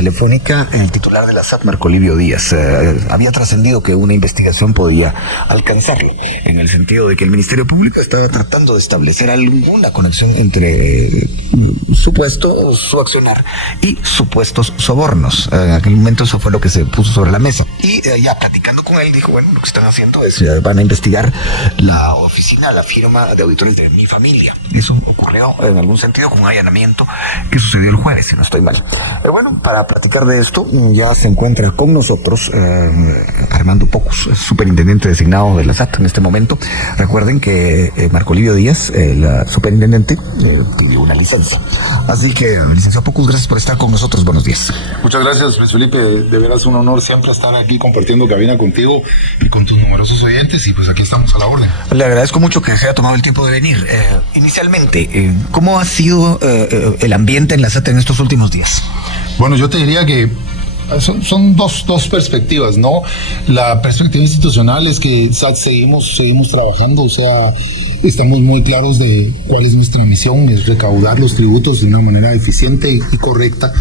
telefónica, el titular de la SAT, Marco Livio Díaz, había trascendido que una investigación podía alcanzarlo, en el sentido de que el Ministerio Público estaba tratando de establecer alguna conexión entre su accionar y supuestos sobornos. En aquel momento eso fue lo que se puso sobre la mesa. Y ya platicando con él, dijo, bueno, lo que están haciendo es, van a investigar la oficina, la firma de auditores de mi familia. Eso ocurrió en algún sentido con un allanamiento que sucedió el jueves, si no estoy mal. Bueno, para platicar de esto, ya se encuentra con nosotros Armando Pocus, superintendente designado de la SAT en este momento. Recuerden que Marco Livio Díaz, el superintendente, pidió una licencia. Así que, licenciado Pocus, gracias por estar con nosotros. Buenos días. Muchas gracias, Luis Felipe. De veras un honor siempre estar aquí compartiendo cabina contigo y con tus numerosos oyentes, y pues aquí estamos a la orden. Le agradezco mucho que se haya tomado el tiempo de venir. Inicialmente, ¿cómo ha sido el ambiente en la SAT en estos últimos días? Bueno, yo te diría que son dos perspectivas, ¿no? La perspectiva institucional es que SAT seguimos trabajando, o sea, estamos muy claros de cuál es nuestra misión, es recaudar los tributos de una manera eficiente y correcta,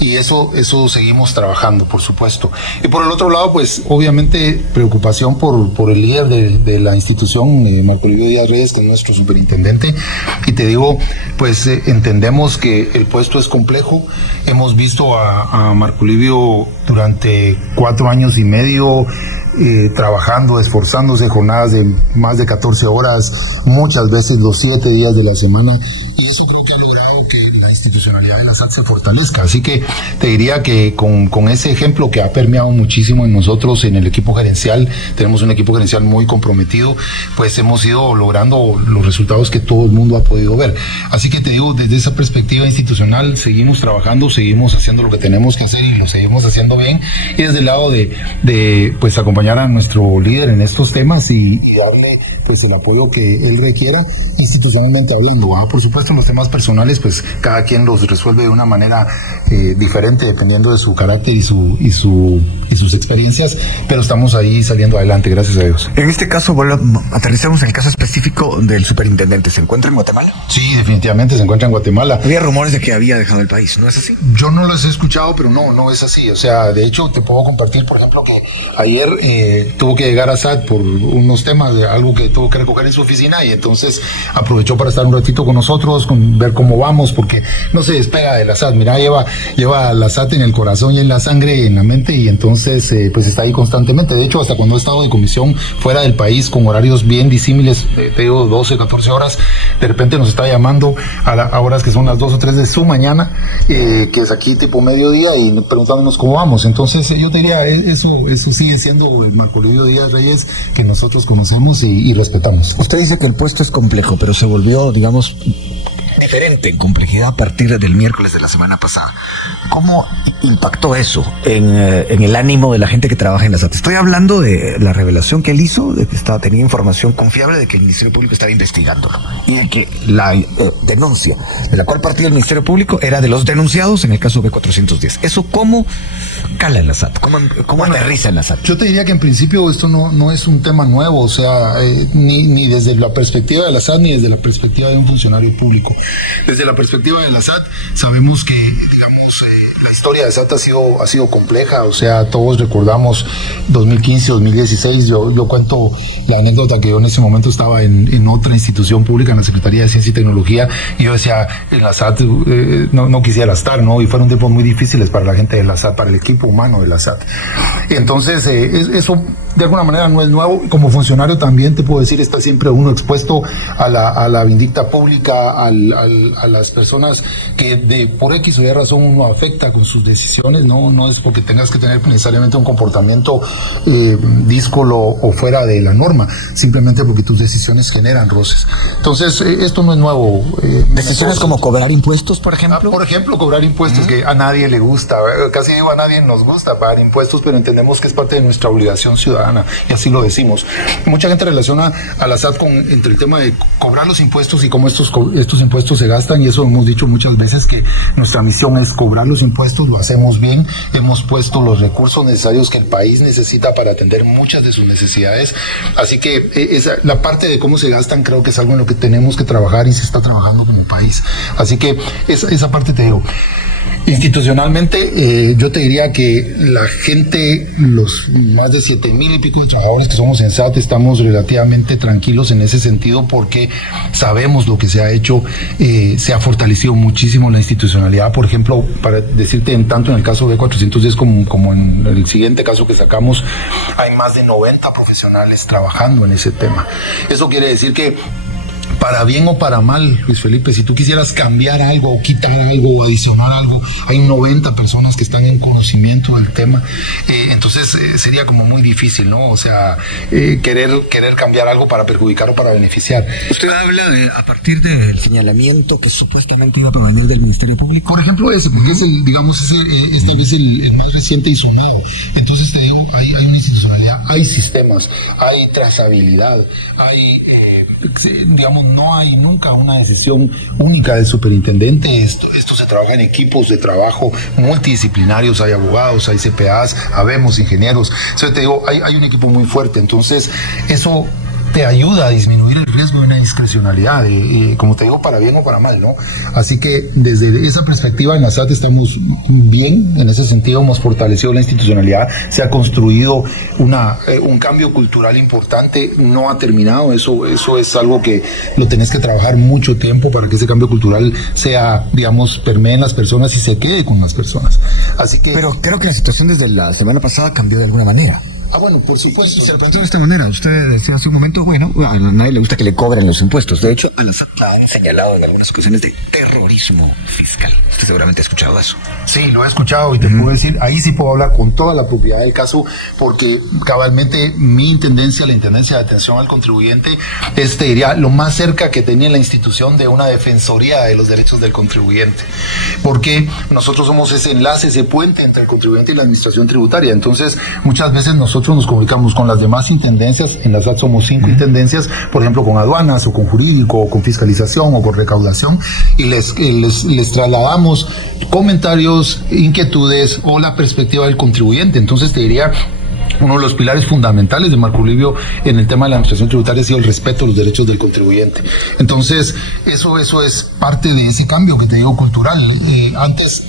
y eso seguimos trabajando, por supuesto. Y por el otro lado, pues obviamente preocupación por el líder de la institución, Marco Livio Díaz Reyes, que es nuestro superintendente, y te digo, pues entendemos que el puesto es complejo. Hemos visto a Marco Livio durante 4 años y medio trabajando, esforzándose, jornadas de más de 14 horas, muchas veces los 7 días de la semana, y eso creo que ha logrado que la institucionalidad de la SAT se fortalezca. Así que te diría que con ese ejemplo que ha permeado muchísimo en nosotros, en el equipo gerencial, tenemos un equipo gerencial muy comprometido, pues hemos ido logrando los resultados que todo el mundo ha podido ver. Así que te digo, desde esa perspectiva institucional seguimos trabajando, seguimos haciendo lo que tenemos que hacer y lo seguimos haciendo bien, y desde el lado de pues acompañar a nuestro líder en estos temas y darle pues el apoyo que él requiera institucionalmente hablando. Por supuesto, los temas personales pues cada quien los resuelve de una manera diferente dependiendo de su carácter y sus experiencias, pero estamos ahí saliendo adelante, gracias a Dios. En este caso, aterrizamos en el caso específico del superintendente. ¿Se encuentra en Guatemala? Sí, definitivamente se encuentra en Guatemala. Había rumores de que había dejado el país, ¿no es así? Yo no los he escuchado, pero no es así. O sea, de hecho te puedo compartir, por ejemplo, que ayer tuvo que llegar a SAT por unos temas de algo que tuvo que recoger en su oficina, y entonces aprovechó para estar un ratito con nosotros, ver cómo vamos, porque no se despega de la SAT. Mira, lleva la SAT en el corazón y en la sangre y en la mente, y entonces pues está ahí constantemente. De hecho, hasta cuando he estado de comisión fuera del país con horarios bien disímiles, te digo 12, 14 horas, de repente nos está llamando a horas que son las 2 o 3 de su mañana, que es aquí tipo mediodía, y preguntándonos cómo vamos. Entonces yo te diría, eso sigue siendo el Marco Livio Díaz Reyes que nosotros conocemos y respetamos. Usted dice que el puesto es complejo, pero se volvió, digamos, diferente en complejidad a partir del miércoles de la semana pasada. ¿Cómo impactó eso en el ánimo de la gente que trabaja en la SAT? Estoy hablando de la revelación que él hizo, de que tenía información confiable de que el Ministerio Público estaba investigándolo, y de que la denuncia de la cual partía el Ministerio Público era de los denunciados en el caso B410. ¿Eso cómo cala en la SAT? ¿Cómo aterriza en la SAT? Yo te diría que en principio esto no es un tema nuevo, o sea, ni desde la perspectiva de la SAT ni desde la perspectiva de un funcionario público. Desde la perspectiva de la SAT, sabemos que, digamos, la historia de SAT ha sido compleja, o sea, todos recordamos 2015, 2016, yo cuento la anécdota que yo en ese momento estaba en otra institución pública, en la Secretaría de Ciencia y Tecnología, y yo decía, en la SAT no quisiera estar, ¿no? Y fueron tiempos muy difíciles para la gente de la SAT, para el equipo humano de la SAT. Entonces, eso de alguna manera no es nuevo. Como funcionario también te puedo decir, está siempre uno expuesto a la vindicta pública, a las personas que por X o Y razón uno afecta con sus decisiones, no es porque tengas que tener necesariamente un comportamiento díscolo o fuera de la norma, simplemente porque tus decisiones generan roces. Entonces, esto no es nuevo. Decisiones como cobrar impuestos, por ejemplo. Por ejemplo, cobrar impuestos, que a nadie le gusta, casi digo a nadie nos gusta pagar impuestos, pero entendemos que es parte de nuestra obligación ciudadana. ciudadana, y así lo decimos. Mucha gente relaciona a la SAT entre el tema de cobrar los impuestos y cómo estos impuestos se gastan, y eso hemos dicho muchas veces, que nuestra misión es cobrar los impuestos, lo hacemos bien, hemos puesto los recursos necesarios que el país necesita para atender muchas de sus necesidades, así que la parte de cómo se gastan creo que es algo en lo que tenemos que trabajar y se está trabajando como país, así que esa parte te digo. Institucionalmente, yo te diría que la gente, los más de 7,000 y pico de trabajadores que somos en SAT, estamos relativamente tranquilos en ese sentido, porque sabemos lo que se ha hecho, se ha fortalecido muchísimo la institucionalidad. Por ejemplo, para decirte, tanto en el caso de 410 como en el siguiente caso que sacamos, hay más de 90 profesionales trabajando en ese tema. Eso quiere decir que, para bien o para mal, Luis Felipe, si tú quisieras cambiar algo o quitar algo o adicionar algo, hay 90 personas que están en conocimiento del tema, entonces sería como muy difícil, ¿no? O sea, querer cambiar algo para perjudicar o para beneficiar. Usted habla a partir del señalamiento que supuestamente iba a provenir del Ministerio Público. Por ejemplo, ese, porque es el más reciente y sonado. Entonces te digo, hay una institucionalidad, hay sistemas, hay trazabilidad, digamos, no hay nunca una decisión única del superintendente. Esto se trabaja en equipos de trabajo multidisciplinarios, hay abogados, hay CPAs, habemos ingenieros. Entonces te digo, hay un equipo muy fuerte. Entonces eso te ayuda a disminuir el riesgo de una discrecionalidad, como te digo, para bien o para mal, ¿no? Así que desde esa perspectiva en la SAT estamos bien, en ese sentido hemos fortalecido la institucionalidad, se ha construido un cambio cultural importante, no ha terminado, eso es algo que lo tenés que trabajar mucho tiempo para que ese cambio cultural sea, digamos, permee en las personas y se quede con las personas. Así que... Pero creo que la situación desde la semana pasada cambió de alguna manera. Bueno, por supuesto. Se lo planteó de esta manera. Usted decía hace un momento, bueno, a nadie le gusta que le cobren los impuestos. De hecho, a la SAT la han señalado en algunas ocasiones de terrorismo fiscal. Usted seguramente ha escuchado eso. Sí, lo he escuchado y te puedo decir, ahí sí puedo hablar con toda la propiedad del caso, porque cabalmente mi intendencia, la Intendencia de Atención al Contribuyente, te diría, lo más cerca que tenía la institución de una defensoría de los derechos del contribuyente. Porque nosotros somos ese enlace, ese puente entre el contribuyente y la administración tributaria. Entonces, muchas veces nosotros nos comunicamos con las demás intendencias. En la SAT somos 5 intendencias, por ejemplo, con aduanas o con jurídico o con fiscalización o con recaudación, y les trasladamos comentarios, inquietudes o la perspectiva del contribuyente. Entonces te diría, uno de los pilares fundamentales de Marco Livio en el tema de la administración tributaria ha sido el respeto a los derechos del contribuyente. Entonces, eso es parte de ese cambio que te digo cultural. Antes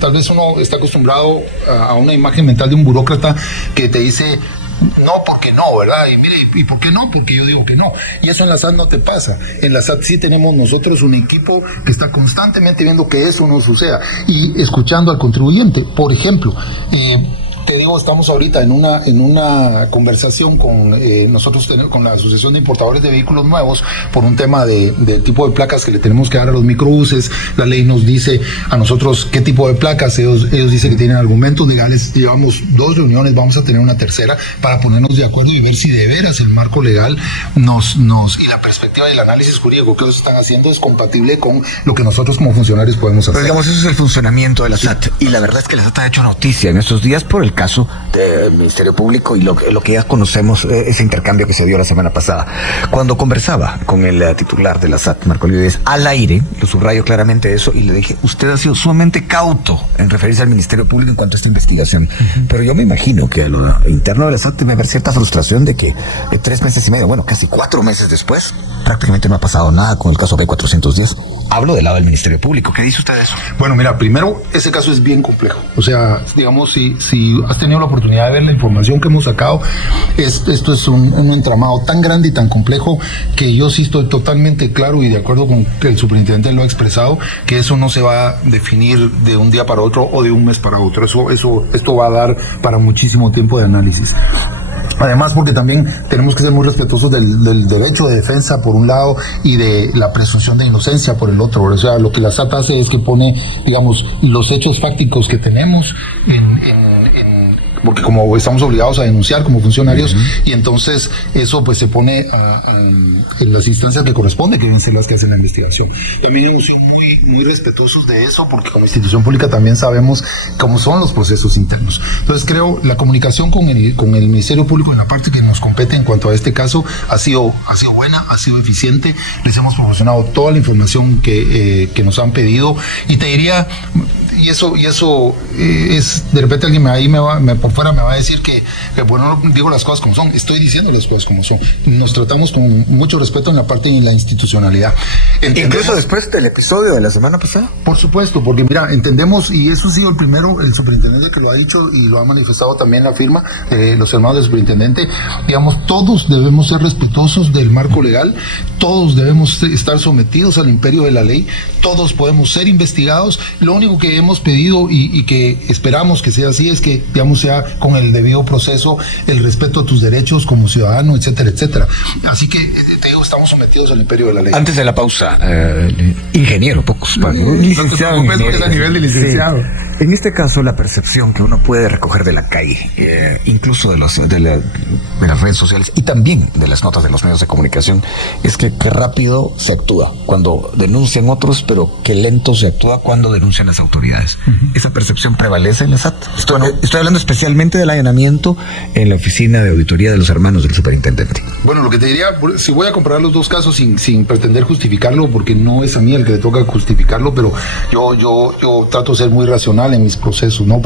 tal vez uno está acostumbrado a una imagen mental de un burócrata que te dice, no, porque no, ¿verdad? Y mire, ¿y por qué no? Porque yo digo que no. Y eso en la SAT no te pasa. En la SAT sí tenemos nosotros un equipo que está constantemente viendo que eso no suceda y escuchando al contribuyente. Por ejemplo, te digo, estamos ahorita en una conversación con con la Asociación de Importadores de Vehículos Nuevos por un tema del tipo de placas que le tenemos que dar a los microbuses. La ley nos dice a nosotros qué tipo de placas, ellos dicen que tienen argumentos legales. Llevamos 2 reuniones, vamos a tener una tercera para ponernos de acuerdo y ver si de veras el marco legal y la perspectiva del análisis jurídico que ellos están haciendo es compatible con lo que nosotros como funcionarios podemos hacer. Pero digamos, eso es el funcionamiento de la SAT, y la verdad es que la SAT ha hecho noticia en estos días por el caso del Ministerio Público y lo que ya conocemos, ese intercambio que se dio la semana pasada. Cuando conversaba con el titular de la SAT, Marco Livio Díaz, al aire, lo subrayo claramente eso, y le dije, usted ha sido sumamente cauto en referirse al Ministerio Público en cuanto a esta investigación. Pero yo me imagino que a lo interno de la SAT debe haber cierta frustración de que 3 meses y medio, bueno, casi 4 meses después, prácticamente no ha pasado nada con el caso B410. Hablo del lado del Ministerio Público. ¿Qué dice usted de eso? Bueno, mira, primero, ese caso es bien complejo. O sea, digamos, si has tenido la oportunidad de ver la información que hemos sacado, esto es un entramado tan grande y tan complejo que yo sí estoy totalmente claro y de acuerdo con que el superintendente lo ha expresado, que eso no se va a definir de un día para otro o de un mes para otro. Esto va a dar para muchísimo tiempo de análisis. Además, porque también tenemos que ser muy respetuosos del derecho de defensa por un lado y de la presunción de inocencia por el otro. O sea, lo que la SAT hace es que pone, digamos, los hechos fácticos que tenemos porque como estamos obligados a denunciar como funcionarios, y entonces eso pues se pone en las instancias que corresponde, que deben ser las que hacen la investigación. También hemos sido muy respetuosos de eso, porque como institución pública también sabemos cómo son los procesos internos. Entonces creo la comunicación con el Ministerio Público en la parte que nos compete en cuanto a este caso ha sido buena, ha sido eficiente. Les hemos proporcionado toda la información que nos han pedido, y te diría, y eso es, de repente alguien por fuera me va a decir que bueno, no digo las cosas como son. Estoy diciendo las cosas como son. Nos tratamos con mucho respeto en la parte de la institucionalidad. Incluso después del episodio de la semana pasada. Por supuesto, porque mira, entendemos, y eso ha sido el primero, el superintendente que lo ha dicho y lo ha manifestado también la firma, los hermanos del superintendente, digamos, todos debemos ser respetuosos del marco legal, todos debemos estar sometidos al imperio de la ley, todos podemos ser investigados. Lo único que hemos pedido y que esperamos que sea así es que, digamos, sea con el debido proceso, el respeto a tus derechos como ciudadano, etcétera, etcétera. Así que, te digo, estamos sometidos al imperio de la ley. Antes de la pausa, ingeniero Pocus, licenciado no te preocupes, es a nivel de licenciado. Sí. En este caso, la percepción que uno puede recoger de la calle, incluso de las redes sociales y también de las notas de los medios de comunicación, es que rápido se actúa cuando denuncian otros, pero que lento se actúa cuando denuncian las autoridades. Esa percepción prevalece en la SAT. Estoy hablando especialmente del allanamiento en la oficina de auditoría de los hermanos del superintendente. Bueno, lo que te diría, si voy a comparar los dos casos sin pretender justificarlo, porque no es a mí el que le toca justificarlo, pero yo trato de ser muy racional en mis procesos, ¿no?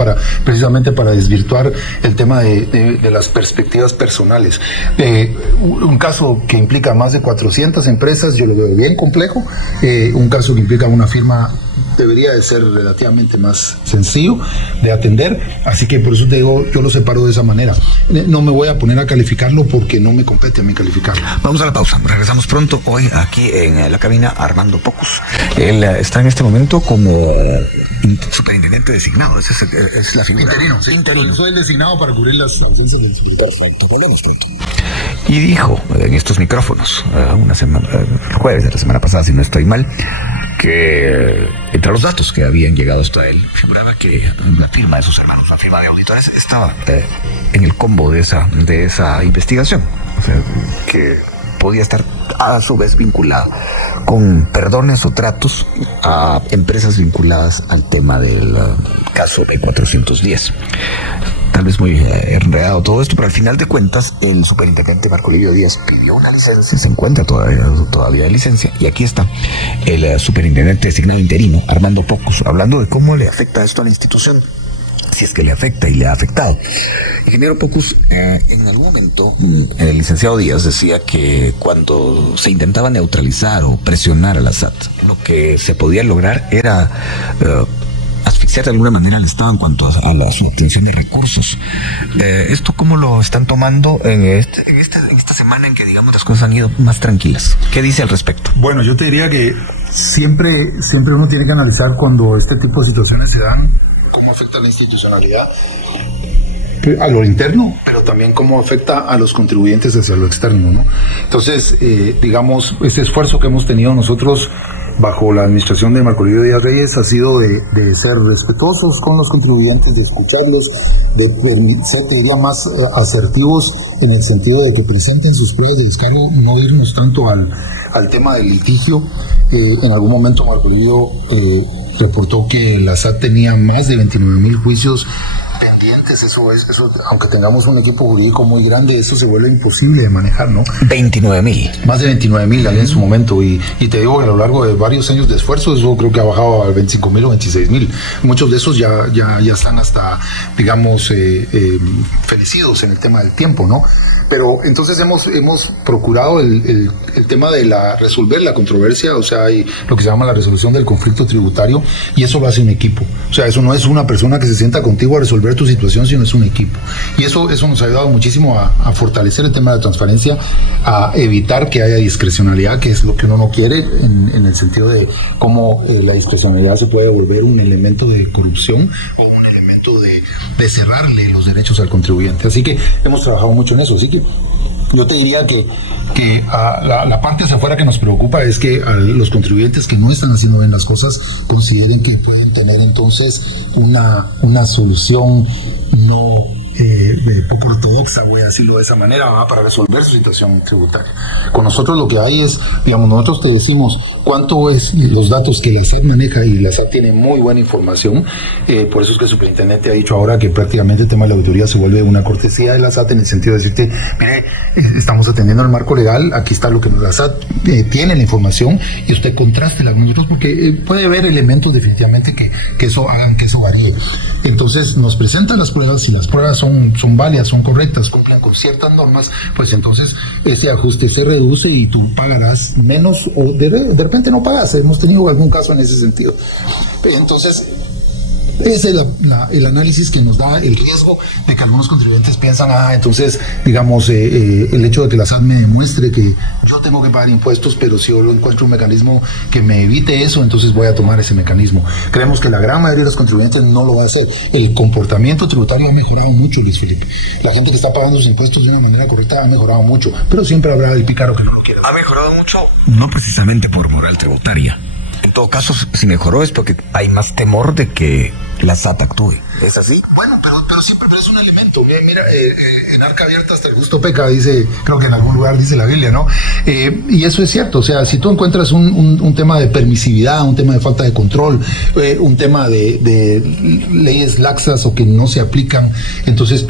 Precisamente para desvirtuar el tema de las perspectivas personales. Un caso que implica más de 400 empresas, yo lo veo bien complejo. Un caso que implica una firma debería de ser relativamente más sencillo de atender, así que por eso te digo, yo lo separo de esa manera. No me voy a poner a calificarlo porque no me compete a mí calificarlo. Vamos a la pausa, regresamos pronto. Hoy aquí en la cabina Armando Pocus. Él está en este momento como superintendente designado, esa es la figura. Interino, sí. Interino. Soy el designado para cubrir las ausencias del superintendente. Perfecto, volvemos pronto. Y dijo en estos micrófonos, el jueves de la semana pasada, si no estoy mal, que entre los datos que habían llegado hasta él figuraba que la firma de sus hermanos, la firma de auditores, estaba en el combo de esa investigación, o sea, que podía estar a su vez vinculada con perdones o tratos a empresas vinculadas al tema del caso B410. Tal vez muy enredado todo esto, pero al final de cuentas el superintendente Marco Livio Díaz pidió una licencia, se encuentra todavía en licencia, y aquí está el superintendente designado interino, Armando Pocus, hablando de cómo le afecta esto a la institución, si es que le afecta y le ha afectado. Ingeniero Pocus, en algún momento el licenciado Díaz decía que cuando se intentaba neutralizar o presionar a la SAT, lo que se podía lograr era asfixiar de alguna manera al Estado en cuanto a la obtención de recursos. ¿Esto cómo lo están tomando en esta semana en que, digamos, las cosas han ido más tranquilas? ¿Qué dice al respecto? Bueno, yo te diría que siempre uno tiene que analizar cuando este tipo de situaciones se dan, cómo afecta a la institucionalidad a lo interno, pero también cómo afecta a los contribuyentes hacia lo externo, ¿no? Entonces, digamos, este esfuerzo que hemos tenido nosotros bajo la administración de Marco Livio Díaz Reyes ha sido de ser respetuosos con los contribuyentes, de escucharlos, de ser, te diría, más asertivos en el sentido de que presenten sus pruebas de descargo, no irnos tanto al tema del litigio. En algún momento Marco Livio reportó que la SAT tenía más de 29,000 juicios pendientes. Eso, aunque tengamos un equipo jurídico muy grande, eso se vuelve imposible de manejar, ¿no? 29,000. Más de 29,000 en su momento, y te digo que a lo largo de varios años de esfuerzo, eso creo que ha bajado a 25,000 o 26,000. Muchos de esos ya están hasta, digamos, fenecidos en el tema del tiempo, ¿no? Pero entonces hemos procurado el tema de resolver la controversia, o sea, hay lo que se llama la resolución del conflicto tributario, y eso lo hace un equipo. O sea, eso no es una persona que se sienta contigo a resolver tu situación, sino es un equipo. Y eso nos ha ayudado muchísimo a fortalecer el tema de la transparencia, a evitar que haya discrecionalidad, que es lo que uno no quiere, en el sentido de cómo la discrecionalidad se puede volver un elemento de corrupción o un elemento de cerrarle los derechos al contribuyente. Así que hemos trabajado mucho en eso. Así que yo te diría que la parte hacia afuera que nos preocupa es que a los contribuyentes que no están haciendo bien las cosas consideren que pueden tener entonces una solución no poco ortodoxa, voy a decirlo de esa manera, ¿va? Para resolver su situación tributaria. Con nosotros lo que hay es, digamos, nosotros te decimos cuánto es los datos que la SAT maneja, y la SAT tiene muy buena información. Por eso es que el superintendente ha dicho ahora que prácticamente el tema de la auditoría se vuelve una cortesía de la SAT, en el sentido de decirte, mire, estamos atendiendo el marco legal, aquí está lo que la SAT tiene la información, y usted contrástela con nosotros, porque puede haber elementos definitivamente que eso hagan que eso varíe. Entonces nos presentan las pruebas, si las pruebas son válidas, son correctas, cumplen con ciertas normas, pues entonces ese ajuste se reduce y tú pagarás menos, o de repente no pagas. Hemos tenido algún caso en ese sentido. Entonces ese es el análisis que nos da el riesgo de que algunos contribuyentes piensan, entonces, digamos, el hecho de que la SAT me demuestre que yo tengo que pagar impuestos, pero si yo lo encuentro un mecanismo que me evite eso, entonces voy a tomar ese mecanismo. Creemos que la gran mayoría de los contribuyentes no lo va a hacer. El comportamiento tributario ha mejorado mucho, Luis Felipe. La gente que está pagando sus impuestos de una manera correcta ha mejorado mucho, pero siempre habrá el pícaro que no lo quiera hacer. Ha mejorado mucho, no precisamente por moral tributaria. En todo caso, si mejoró es porque hay más temor de que la SAT actúe. ¿Es así? Bueno, pero siempre es un elemento. Mira, en arca abierta hasta el gusto peca, dice, creo que en algún lugar dice la Biblia, ¿no? Y eso es cierto. O sea, si tú encuentras un tema de permisividad, un tema de falta de control, un tema de leyes laxas o que no se aplican, entonces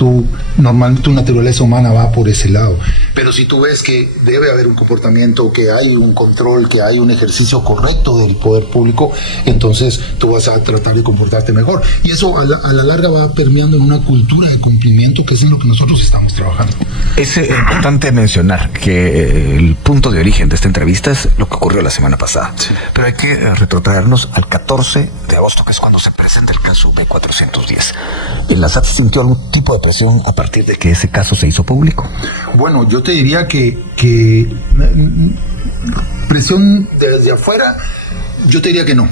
normalmente tu naturaleza humana va por ese lado. Pero si tú ves que debe haber un comportamiento, que hay un control, que hay un ejercicio correcto del poder público, entonces tú vas a tratar de comportarte mejor. Y eso a la larga va permeando en una cultura de cumplimiento, que es en lo que nosotros estamos trabajando. Es importante mencionar que el punto de origen de esta entrevista es lo que ocurrió la semana pasada. Sí. Pero hay que retrotraernos al 14 de agosto, que es cuando se presenta el caso B410. ¿La SAT sintió algún tipo de presión a partir de que ese caso se hizo público? Bueno, yo te diría que presión desde afuera, yo te diría que no.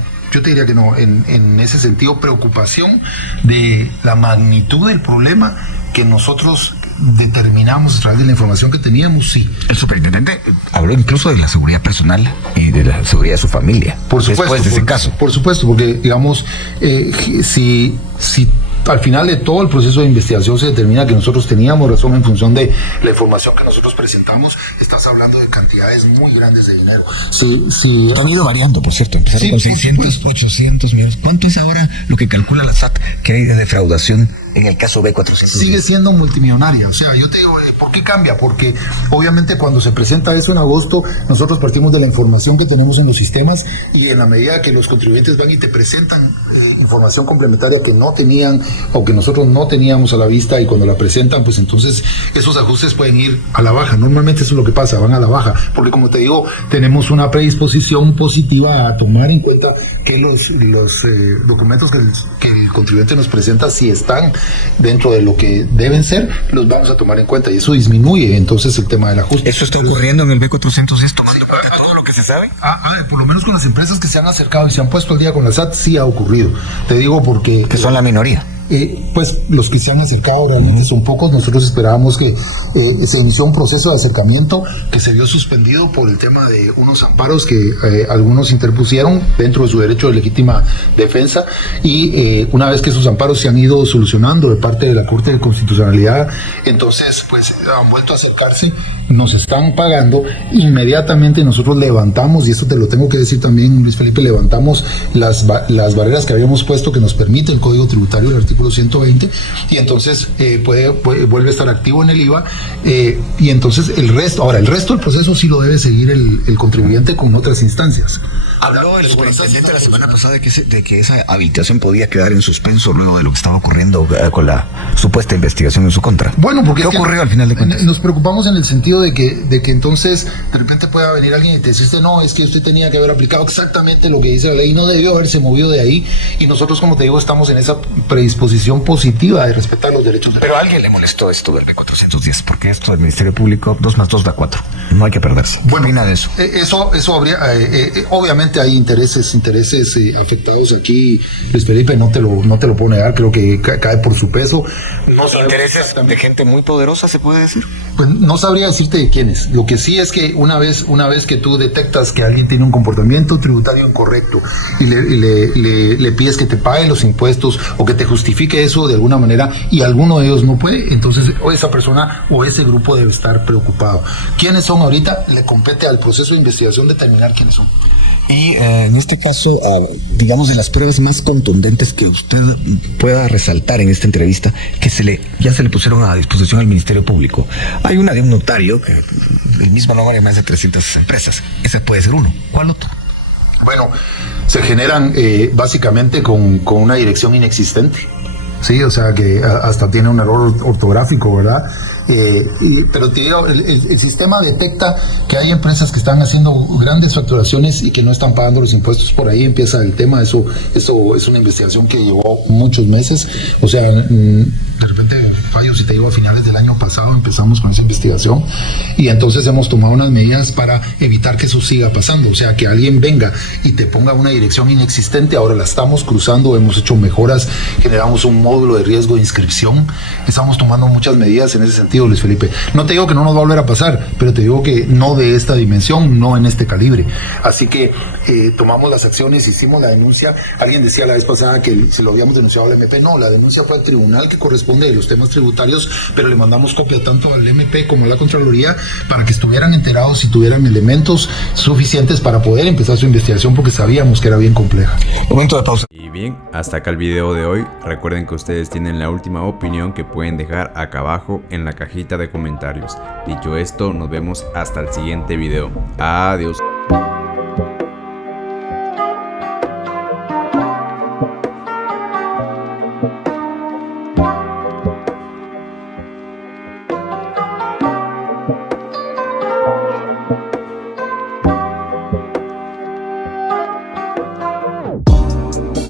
En ese sentido, preocupación de la magnitud del problema que nosotros determinamos a través de la información que teníamos, sí. El superintendente habló incluso de la seguridad personal y de la seguridad de su familia. Por supuesto. Después de ese caso. Por supuesto, porque, digamos, si al final de todo el proceso de investigación se determina que nosotros teníamos razón en función de la información que nosotros presentamos, estás hablando de cantidades muy grandes de dinero. Sí, han ido variando, por cierto. Empezaron con 600, 800 millones. ¿Cuánto es ahora lo que calcula la SAT que hay de defraudación en el caso B410? Sigue siendo multimillonaria. O sea, yo te digo, ¿por qué cambia? Porque obviamente cuando se presenta eso en agosto, nosotros partimos de la información que tenemos en los sistemas, y en la medida que los contribuyentes van y te presentan información complementaria que no tenían o que nosotros no teníamos a la vista, y cuando la presentan, pues entonces esos ajustes pueden ir a la baja. Normalmente eso es lo que pasa, van a la baja, porque como te digo, tenemos una predisposición positiva a tomar en cuenta que los documentos que el contribuyente nos presenta, si están dentro de lo que deben ser, los vamos a tomar en cuenta, y eso disminuye entonces el tema del ajuste. ¿Eso está ocurriendo en el B410 tomando cuenta todo lo que se sabe? Por lo menos con las empresas que se han acercado y se han puesto al día con la SAT, sí ha ocurrido. Te digo porque... Que son la minoría. Pues los que se han acercado realmente son pocos. Nosotros esperábamos que se inició un proceso de acercamiento que se vio suspendido por el tema de unos amparos que algunos interpusieron dentro de su derecho de legítima defensa, y una vez que esos amparos se han ido solucionando de parte de la Corte de Constitucionalidad, entonces pues han vuelto a acercarse, nos están pagando. Inmediatamente nosotros levantamos, y eso te lo tengo que decir también, Luis Felipe, levantamos las barreras que habíamos puesto, que nos permite el Código Tributario, el artículo 120, y entonces vuelve a estar activo en el IVA, y entonces el resto del proceso sí lo debe seguir el contribuyente con otras instancias. Habló el superintendente la semana pasada de que esa habilitación podía quedar en suspenso luego de lo que estaba ocurriendo con la supuesta investigación en su contra. Bueno, porque ¿qué ocurrió al final de cuentas? Nos preocupamos en el sentido de que entonces de repente pueda venir alguien y te dice, no, es que usted tenía que haber aplicado exactamente lo que dice la ley, no debió haberse movido de ahí, y nosotros, como te digo, estamos en esa predisposición positiva de respetar los derechos. Pero a alguien le molestó esto del B410, porque esto del Ministerio Público, 2 más 2 da 4. No hay que perderse. Bueno, nada de eso. Eso habría, obviamente hay intereses afectados aquí, Luis Felipe, no te lo puedo negar, creo que cae por su peso. no sabemos intereses de gente muy poderosa, se puede decir. Pues no sabría decirte de quiénes. Lo que sí es que una vez que tú detectas que alguien tiene un comportamiento tributario incorrecto y le pides que te pague los impuestos o que te justifique eso de alguna manera y alguno de ellos no puede, entonces o esa persona o ese grupo debe estar preocupado. ¿Quiénes son ahorita? Le compete al proceso de investigación determinar quiénes son. Y en este caso, digamos, de las pruebas más contundentes que usted pueda resaltar en esta entrevista, que ya se le pusieron a disposición al Ministerio Público. Hay una de un notario, que el mismo nombre de más de 300 empresas. Ese puede ser uno. ¿Cuál otro? Bueno, se generan básicamente con una dirección inexistente. Sí, o sea que hasta tiene un error ortográfico, ¿verdad? Pero te digo, el sistema detecta que hay empresas que están haciendo grandes facturaciones y que no están pagando los impuestos. Por ahí empieza el tema. Eso es una investigación que llevó muchos meses. O sea, de repente fallo, si te digo, a finales del año pasado empezamos con esa investigación y entonces hemos tomado unas medidas para evitar que eso siga pasando. O sea, que alguien venga y te ponga una dirección inexistente. Ahora la estamos cruzando, hemos hecho mejoras, generamos un módulo de riesgo de inscripción. Estamos tomando muchas medidas en ese sentido, Luis Felipe. No te digo que no nos va a volver a pasar, pero te digo que no de esta dimensión, no en este calibre. Así que tomamos las acciones, hicimos la denuncia. Alguien decía la vez pasada que se lo habíamos denunciado al MP. No, la denuncia fue al tribunal que corresponde de los temas tributarios, pero le mandamos copia tanto al MP como a la Contraloría para que estuvieran enterados y tuvieran elementos suficientes para poder empezar su investigación, porque sabíamos que era bien compleja. Momento de pausa. Y bien, hasta acá el video de hoy. Recuerden que ustedes tienen la última opinión que pueden dejar acá abajo en la cajita de comentarios. Dicho esto, nos vemos hasta el siguiente video. Adiós.